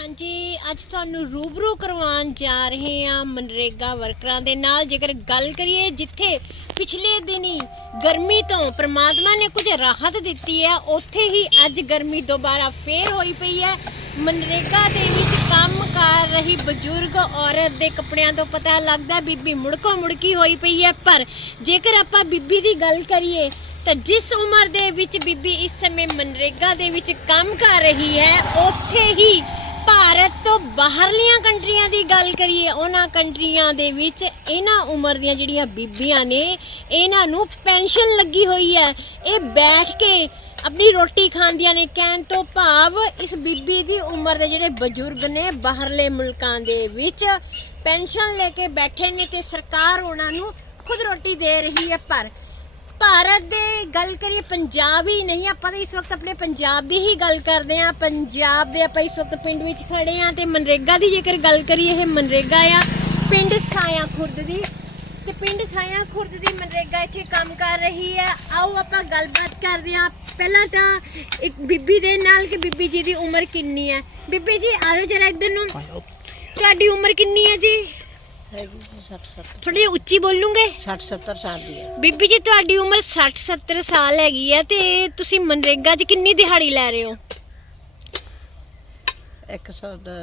ਹਾਂਜੀ, ਅੱਜ ਤੁਹਾਨੂੰ ਰੂਬਰੂ ਕਰਵਾਉਣ ਜਾ ਰਹੇ ਹਾਂ ਮਨਰੇਗਾ ਵਰਕਰਾਂ ਦੇ ਨਾਲ। ਜੇਕਰ ਗੱਲ ਕਰੀਏ ਜਿੱਥੇ ਪਿਛਲੇ ਦਿਨੀ ਗਰਮੀ ਤੋਂ ਪ੍ਰਮਾਤਮਾ ਨੇ ਕੁਝ ਰਾਹਤ ਦਿੱਤੀ ਹੈ, ਉੱਥੇ ਹੀ ਅੱਜ ਗਰਮੀ ਦੁਬਾਰਾ ਫੇਰ ਹੋਈ ਪਈ ਹੈ। ਮਨਰੇਗਾ ਦੇ ਵਿੱਚ ਕੰਮ ਕਰ ਰਹੀ ਬਜ਼ੁਰਗ ਔਰਤ ਦੇ ਕੱਪੜਿਆਂ ਤੋਂ ਪਤਾ ਲੱਗਦਾ ਬੀਬੀ ਮੁੜਕੋ ਮੁੜਕੀ ਹੋਈ ਪਈ ਹੈ। ਪਰ ਜੇਕਰ ਆਪਾਂ ਬੀਬੀ ਦੀ ਗੱਲ ਕਰੀਏ, ਤਾਂ ਜਿਸ ਉਮਰ ਦੇ ਵਿੱਚ ਬੀਬੀ ਇਸ ਸਮੇਂ ਮਨਰੇਗਾ ਦੇ ਵਿੱਚ ਕੰਮ ਕਰ ਰਹੀ ਹੈ, ਉੱਥੇ ਹੀ ਭਾਰਤ ਤੋਂ ਬਾਹਰਲੀਆਂ ਕੰਟਰੀਆਂ ਦੀ ਗੱਲ ਕਰੀਏ, ਉਹਨਾਂ ਕੰਟਰੀਆਂ ਦੇ ਵਿੱਚ ਇਹਨਾਂ ਉਮਰ ਦੀਆਂ ਜਿਹੜੀਆਂ ਬੀਬੀਆਂ ਨੇ, ਇਹਨਾਂ ਨੂੰ ਪੈਨਸ਼ਨ ਲੱਗੀ ਹੋਈ ਹੈ। ਇਹ ਬੈਠ ਕੇ ਆਪਣੀ ਰੋਟੀ ਖਾਂਦੀਆਂ ਨੇ। ਕਹਿਣ ਤੋਂ ਭਾਵ ਇਸ ਬੀਬੀ ਦੀ ਉਮਰ ਦੇ ਜਿਹੜੇ ਬਜ਼ੁਰਗ ਨੇ ਬਾਹਰਲੇ ਮੁਲਕਾਂ ਦੇ ਵਿੱਚ ਪੈਨਸ਼ਨ ਲੈ ਕੇ ਬੈਠੇ ਨੇ ਤੇ ਸਰਕਾਰ ਉਹਨਾਂ ਨੂੰ ਖੁਦ ਰੋਟੀ ਦੇ ਰਹੀ ਹੈ। ਪਰ ਭਾਰਤ ਦੇ ਗੱਲ ਕਰੀਏ ਪੰਜਾਬ ਹੀ ਨਹੀਂ ਆਪਾਂ ਤਾਂ ਇਸ ਵਕਤ ਆਪਣੇ ਪੰਜਾਬ ਦੀ ਹੀ ਗੱਲ ਕਰਦੇ ਆਂ ਪੰਜਾਬ ਦੇ ਆਪਾਂ ਇਸ ਵਕਤ ਪਿੰਡ ਵਿੱਚ ਖੜੇ ਆਂ ਤੇ ਮਨਰੇਗਾ ਦੀ ਜੇਕਰ ਗੱਲ ਕਰੀਏ ਇਹ ਮਨਰੇਗਾ ਆ ਪਿੰਡ ਸਾਇਆ ਖੁਰਦ ਦੀ। ਤੇ ਪਿੰਡ ਸਾਇਆ ਖੁਰਦ ਦੀ ਮਨਰੇਗਾ ਇੱਥੇ ਕੰਮ ਕਰ ਰਹੀ ਹੈ। ਆਓ ਆਪਾਂ ਗੱਲਬਾਤ ਕਰਦੇ ਆਂ ਪਹਿਲਾਂ ਤਾਂ ਇੱਕ ਬੀਬੀ ਦੇ ਨਾਲ ਕਿ ਬੀਬੀ ਜੀ ਦੀ ਉਮਰ ਕਿੰਨੀ ਹੈ? ਬੀਬੀ ਜੀ ਆਜੋ ਜਰਾ ਇੱਧਰ ਨੂੰ। ਤੁਹਾਡੀ ਉਮਰ ਕਿੰਨੀ ਹੈ ਜੀ? ਹੈਗੀ ਸੀ 60 70 ਥੋੜੀ ਉੱਚੀ ਬੋਲੂਗੇ? 60 70 ਸਾਲ ਦੀ ਹੈ। ਬੀਬੀ ਜੀ ਤੁਹਾਡੀ ਉਮਰ 60 70 ਸਾਲ ਹੈਗੀ ਹੈ ਤੇ ਤੁਸੀਂ ਮਨਰੇਗਾ 'ਚ ਕਿੰਨੀ ਦਿਹਾੜੀ ਲੈ ਰਹੇ ਹੋ? 100 ਦਾ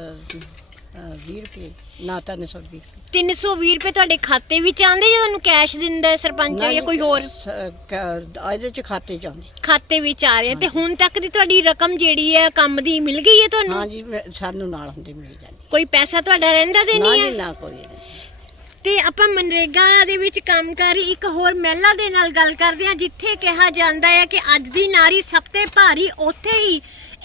20 ਰੁਪਏ। ਨਾ ਤਾਂ 920 320 ਰੁਪਏ ਤੁਹਾਡੇ ਖਾਤੇ ਵਿੱਚ ਆਉਂਦੇ ਜਾਂ ਤੁਹਾਨੂੰ ਕੈਸ਼ ਦਿੰਦਾ ਹੈ ਸਰਪੰਚ ਜਾਂ ਕੋਈ ਹੋਰ? ਇਹਦੇ ਚ ਖਾਤੇ ਚ ਆਉਂਦੇ। ਖਾਤੇ ਵਿੱਚ ਆ ਰਹੇ ਤੇ ਹੁਣ ਤੱਕ ਦੀ ਤੁਹਾਡੀ ਰਕਮ ਜਿਹੜੀ ਹੈ ਕੰਮ ਦੀ ਮਿਲ ਗਈ ਹੈ ਤੁਹਾਨੂੰ? ਹਾਂ ਜੀ ਮੈਂ- ਸਾਨੂੰ ਨਾਲ ਹੁੰਦੇ ਮਿਲ ਜਾਂਦੇ। ਕੋਈ ਪੈਸਾ ਤੁਹਾਡਾ ਰਹਿੰਦਾ ਤੇ ਨਹੀਂ ਹੈ? ਨਾ ਕੋਈ। ਤੇ ਆਪਾਂ ਮਨਰੇਗਾ ਦੇ ਵਿੱਚ ਕੰਮ ਕਰ ਰਹੀ ਇੱਕ ਹੋਰ ਮਹਿਲਾ ਦੇ ਨਾਲ ਗੱਲ ਕਰਦੇ ਹਾਂ ਜਿੱਥੇ ਕਿਹਾ ਜਾਂਦਾ ਹੈ ਕਿ ਅੱਜ ਦੀ ਨਾਰੀ ਸਭ ਤੋਂ ਭਾਰੀ ਉੱਥੇ ਹੀ।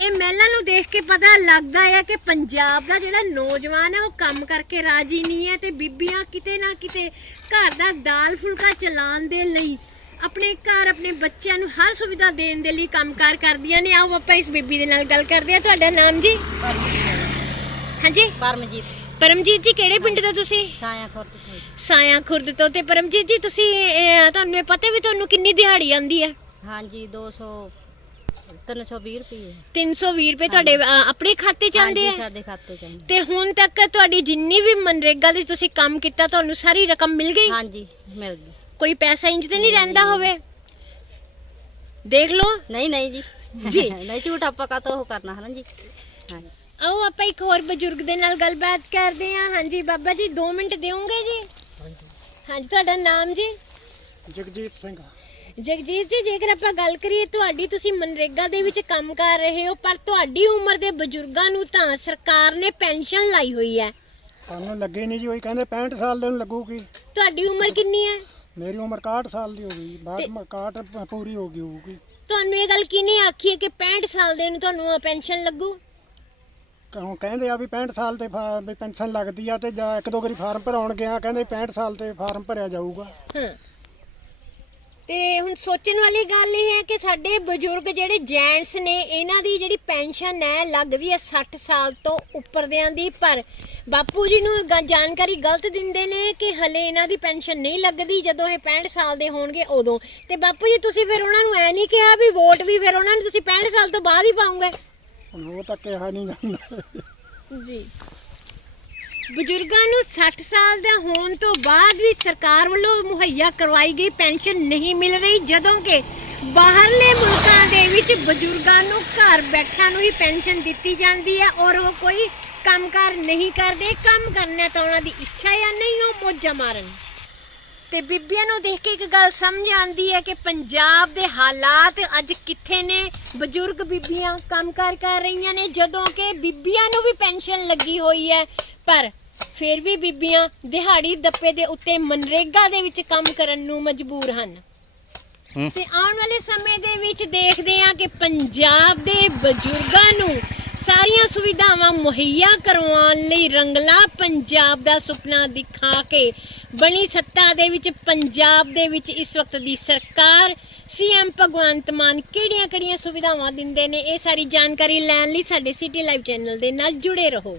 ਇਹ ਮਹਿਲਾ ਨੂੰ ਦੇਖ ਕੇ ਪਤਾ ਲੱਗਦਾ ਹੈ ਕਿ ਪੰਜਾਬ ਦਾ ਜਿਹੜਾ ਨੌਜਵਾਨ ਹੈ ਉਹ ਕੰਮ ਕਰਕੇ ਰਾਜੀ ਨਹੀਂ ਹੈ ਤੇ ਬੀਬੀਆਂ ਕਿਤੇ ਨਾ ਕਿਤੇ ਘਰ ਦਾ ਦਾਲ ਫੁਲਕਾ ਚਲਾਉਣ ਦੇ ਲਈ ਆਪਣੇ ਘਰ ਆਪਣੇ ਬੱਚਿਆਂ ਨੂੰ ਹਰ ਸੁਵਿਧਾ ਦੇਣ ਦੇ ਲਈ ਕੰਮਕਾਰ ਕਰਦੀਆਂ ਨੇ। ਆਓ ਆਪਾਂ ਇਸ ਬੀਬੀ ਦੇ ਨਾਲ ਗੱਲ ਕਰਦੇ ਹਾਂ। ਤੁਹਾਡਾ ਨਾਮ ਜੀ? ਹਾਂਜੀ? ਪਰਮਜੀਤ। ਪਰਮਜੀਤ ਜੀ ਕਿਹੜੇ ਪਿੰਡ ਤੋਂ ਤੁਸੀਂ? ਸਾਇਆ ਖੁਰਦ ਤੋਂ। ਸਾਇਆ ਖੁਰਦ ਤੋਂ ਤੇ ਪਰਮਜੀਤ ਜੀ ਤੁਸੀਂ ਤੁਹਾਨੂੰ ਇਹ ਪਤਾ ਵੀ ਤੁਹਾਨੂੰ ਕਿੰਨੀ ਦਿਹਾੜੀ ਆਂਦੀ ਹੈ? ਹਾਂ ਜੀ 200 320 ਰੁਪਏ। 320 ਰੁਪਏ ਤੁਹਾਡੇ ਆਪਣੇ ਖਾਤੇ ਚ ਆਉਂਦੇ ਆ? ਸਾਡੇ ਖਾਤੇ ਚ ਆਉਂਦੇ। ਤੇ ਹੁਣ ਤੱਕ ਤੁਹਾਡੀ ਜਿੰਨੀ ਵੀ ਮਨਰੇਗਾ ਦੀ ਤੁਸੀਂ ਕੰਮ ਕੀਤਾ ਤੁਹਾਨੂੰ ਸਾਰੀ ਰਕਮ ਮਿਲ ਗਈ? ਹਾਂ ਜੀ ਮਿਲ ਗਈ। ਕੋਈ ਪੈਸਾ ਇੰਜ ਤੇ ਨਹੀਂ ਰਹਿੰਦਾ ਹੋਵੇ? ਦੇਖ ਲਓ। ਨਹੀਂ ਨਹੀਂ ਜੀ। ਜੀ। ਨਹੀਂ ਝੂਠ ਆਪਾਂ ਕਾ ਉਹ ਕਰਨਾ ਹੈ ਨਾ ਜੀ? ਹਾਂ ਜੀ। ਆਓ ਆਪਾਂ ਇੱਕ ਹੋਰ ਬਜ਼ੁਰਗ ਦੇ ਨਾਲ ਗੱਲਬਾਤ ਕਰਦੇ ਹਾਂ। ਹਾਂਜੀ ਬਾਬਾ ਜੀ 2 ਮਿੰਟ ਦਿਓਗੇ ਜੀ? ਹਾਂਜੀ। ਤੁਹਾਡਾ ਨਾਮ ਜੀ? ਜਗਜੀਤ ਸਿੰਘ। ਜਗਜੀਤ ਜੀ ਜੇਕਰ ਆਪਾਂ ਗੱਲ ਕਰੀਏ ਤੁਹਾਡੀ ਤੁਸੀਂ ਮਨਰੇਗਾ ਦੇ ਵਿੱਚ ਕੰਮ ਕਰ ਰਹੇ ਹੋ ਪਰ ਤੁਹਾਡੀ ਉਮਰ ਦੇ ਬਜ਼ੁਰਗਾਂ ਨੂੰ ਤਾਂ ਸਰਕਾਰ ਨੇ ਪੈਨਸ਼ਨ ਲਾਈ ਹੋਈ ਹੈ। ਸਾਨੂੰ ਲੱਗੇ ਨਹੀਂ ਜੀ ਉਹੀ ਕਹਿੰਦੇ 65 ਸਾਲ ਦੇ ਨੂੰ ਲੱਗੂਗੀ। ਤੁਹਾਡੀ ਉਮਰ ਕਿੰਨੀ ਹੈ? ਮੇਰੀ ਉਮਰ 61 ਸਾਲ ਦੀ ਹੋ ਗਈ ਬਾਅਦ ਮ- 61 ਪੂਰੀ ਹੋ ਗਈ ਹੋਊਗੀ। ਤੁਹਾਨੂੰ ਇਹ ਗੱਲ ਕਿਹਨੇ ਆਖੀ ਹੈ ਕਿ 65 ਸਾਲ ਦੇ ਨੂੰ ਤੁਹਾਨੂੰ ਪੈਨਸ਼ਨ ਲੱਗੂ? ਕਿਉਂ ਕਹਿੰਦੇ ਆ ਵੀ 65 ਸਾਲ ਤੇ ਫਾ- ਵੀ ਪੈਨਸ਼ਨ ਲੱਗਦੀ ਆ ਤੇ ਜਾਂ ਇੱਕ ਦੋ ਵਾਰੀ ਫਾਰਮ ਭਰਾਉਣ ਗਿਆ ਕਹਿੰਦੇ 65 ਸਾਲ ਤੇ ਫਾਰਮ ਭਰਿਆ ਜਾਊਗਾ। ਹਾਂ। ਤੇ ਹੁਣ ਸੋਚਣ ਵਾਲੀ ਗੱਲ ਇਹ ਹੈ ਕਿ ਸਾਡੇ ਬਜ਼ੁਰਗ ਜਿਹੜੇ ਜੈਂਟਸ ਨੇ, ਇਹਨਾਂ ਦੀ ਜਿਹੜੀ ਪੈਨਸ਼ਨ ਹੈ, ਲੱਗਦੀ ਹੈ 60 ਸਾਲ ਤੋਂ ਉੱਪਰ ਦੀ, ਪਰ ਬਾਪੂ ਜੀ ਨੂੰ ਗ- ਜਾਣਕਾਰੀ ਗਲਤ ਦਿੰਦੇ ਨੇ ਕਿ ਹਲੇ ਇਹਨਾਂ ਦੀ ਪੈਨਸ਼ਨ ਨਹੀਂ ਲੱਗਦੀ, ਜਦੋਂ ਇਹ 65 ਸਾਲ ਦੇ ਹੋਣਗੇ ਉਦੋਂ। ਤੇ ਬਾਪੂ ਜੀ, ਤੁਸੀਂ ਫਿਰ ਉਹਨਾਂ ਨੂੰ ਐ ਨਹੀਂ ਕਿਹਾ ਵੀ ਵੋਟ ਵੀ ਫਿਰ ਉਹਨਾਂ ਨੂੰ ਤੁਸੀਂ 65 ਸਾਲ ਤੋਂ ਬਾਅਦ ਹੀ ਪਾਉਂਗੇ? ਹੁਣ ਉਹ ਤਾਂ ਕਿਹਾ ਨਹੀਂ ਜਾਂਦਾ। ਜੀ। ਬਜ਼ੁਰਗਾਂ ਨੂੰ 60 ਸਾਲ ਦਾ ਹੋਣ ਤੋਂ ਬਾਅਦ ਵੀ ਸਰਕਾਰ ਵੱਲੋਂ ਮੁਹੱਈਆ ਕਰਵਾਈ ਗਈ ਪੈਨਸ਼ਨ ਨਹੀਂ ਮਿਲ ਰਹੀ, ਜਦੋਂ ਕਿ ਬਾਹਰਲੇ ਮੁਲਕਾਂ ਦੇ ਵਿੱਚ ਬਜ਼ੁਰਗਾਂ ਨੂੰ ਘਰ ਬੈਠਿਆਂ ਨੂੰ ਹੀ ਪੈਨਸ਼ਨ ਦਿੱਤੀ ਜਾਂਦੀ ਹੈ ਔਰ ਉਹ ਕੋਈ ਕੰਮਕਾਰ ਨਹੀਂ ਕਰਦੇ। ਕੰਮ ਕਰਨਾ ਤਾਂ ਉਹਨਾਂ ਦੀ ਇੱਛਾ ਜਾਂ ਨਹੀਂ ਉਹ ਮੋਜਾਂ ਮਾਰਨ। ਤੇ ਬੀਬੀਆਂ ਨੂੰ ਦੇਖ ਕੇ ਇੱਕ ਗੱਲ ਸਮਝ ਆਉਂਦੀ ਹੈ ਕਿ ਪੰਜਾਬ ਦੇ ਹਾਲਾਤ ਅੱਜ ਕਿੱਥੇ ਨੇ? ਬਜ਼ੁਰਗ ਬੀਬੀਆਂ ਕੰਮਕਾਰ ਕਰ ਰਹੀਆਂ ਨੇ ਜਦੋਂ ਕਿ ਬੀਬੀਆਂ ਨੂੰ ਵੀ ਪੈਨਸ਼ਨ ਲੱਗੀ ਹੋਈ ਹੈ। ਪਰ ਫਿਰ ਵੀ ਬੀਬੀਆਂ ਦਿਹਾੜੀ ਦੱਪੇ ਦੇ ਉੱਤੇ ਮਨਰੇਗਾ ਦੇ ਵਿੱਚ ਕੰਮ ਕਰਨ ਨੂੰ ਮਜਬੂਰ ਹਨ। ਤੇ ਆਉਣ ਵਾਲੇ ਸਮੇਂ ਦੇ ਵਿੱਚ ਦੇਖਦੇ ਹਾਂ ਕਿ ਪੰਜਾਬ ਦੇ ਬਜ਼ੁਰਗਾਂ ਨੂੰ ਸੁਵਿਧਾਵਾਂ ਮੁਹੱਈਆ ਕਰਵਾਉਣ ਲਈ ਰੰਗਲਾ ਪੰਜਾਬ ਦਾ ਸੁਪਨਾ ਦਿਖਾ ਕੇ ਬਣੀ ਸੱਤਾ ਦੇ ਵਿੱਚ, ਪੰਜਾਬ ਦੇ ਵਿੱਚ ਇਸ ਵਕਤ ਦੀ ਸਰਕਾਰ ਸੀਐਮ ਭਗਵੰਤ ਮਾਨ ਕਿਹੜੀਆਂ-ਕਿਹੜੀਆਂ ਸੁਵਿਧਾਵਾਂ ਦਿੰਦੇ ਨੇ? ਇਹ ਸਾਰੀ ਜਾਣਕਾਰੀ ਲੈਣ ਲਈ ਸਾਡੇ ਸਿਟੀ ਲਾਈਵ ਚੈਨਲ ਦੇ ਨਾਲ ਜੁੜੇ ਰਹੋ।